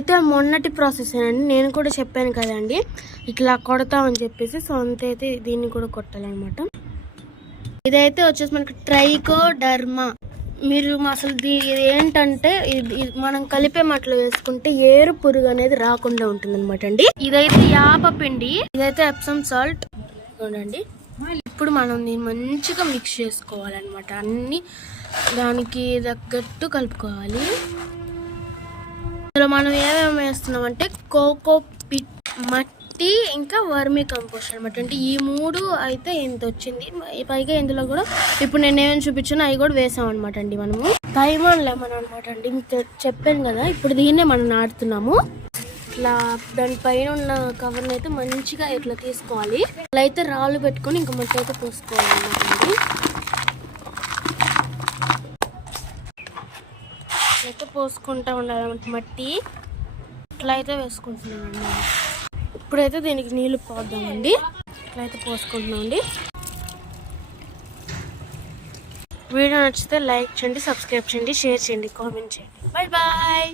ఇదైతే మొన్నటి ప్రాసెస్ అండి, నేను కూడా చెప్పాను కదండి ఇట్లా కొడతామని చెప్పేసి. సో అంతైతే దీన్ని కూడా కొట్టాలన్నమాట. ఇదైతే వచ్చేసి మనకి ట్రైకోడర్మా. మీరు అసలు ఇది ఏంటంటే మనం కలిపే మట్లో వేసుకుంటే ఏరు పురుగు అనేది రాకుండా ఉంటుంది అనమాట అండి. ఇదైతే యాప పిండి, ఇదైతే ఎప్సమ్ సాల్ట్ చూడండి. ఇప్పుడు మనం దీన్ని మంచిగా మిక్స్ చేసుకోవాలన్నమాట. అన్ని దానికి తగ్గట్టు కలుపుకోవాలి. ఇందులో మనం ఏమేమి వేస్తున్నాం అంటే కోకో పిట్, మట్టి, ఇంకా వర్మీ కంపోస్ట్ అనమాట. అంటే ఈ 3 అయితే ఇంత వచ్చింది. పైగా ఇందులో కూడా ఇప్పుడు నేను ఏమేమి చూపించానో అవి కూడా వేసాం అనమాట అండి. మనము తైవాన్ లెమన్ అనమాట అండి, మీకు చెప్పాను కదా. ఇప్పుడు దీన్నే మనం నాటుతున్నాము. ఇట్లా దానిపైన ఉన్న కవర్ని అయితే మంచిగా ఇట్లా తీసుకోవాలి. అలా అయితే రాళ్ళు పెట్టుకొని ఇంకా మట్టి అయితే పోసుకోవాలి అన్నమాట. అయితే పోసుకుంటా ఉండాలన్నమాట మట్టి. ఇట్లా అయితే వేసుకుంటున్నామండి. ఇప్పుడైతే దీనికి నీళ్లు పోద్దామండి. ఇట్లా అయితే పోసుకుంటున్నామండి. వీడియో నచ్చితే లైక్ చేయండి, సబ్స్క్రైబ్ చేయండి, షేర్ చేయండి, కామెంట్ చేయండి. Bye bye.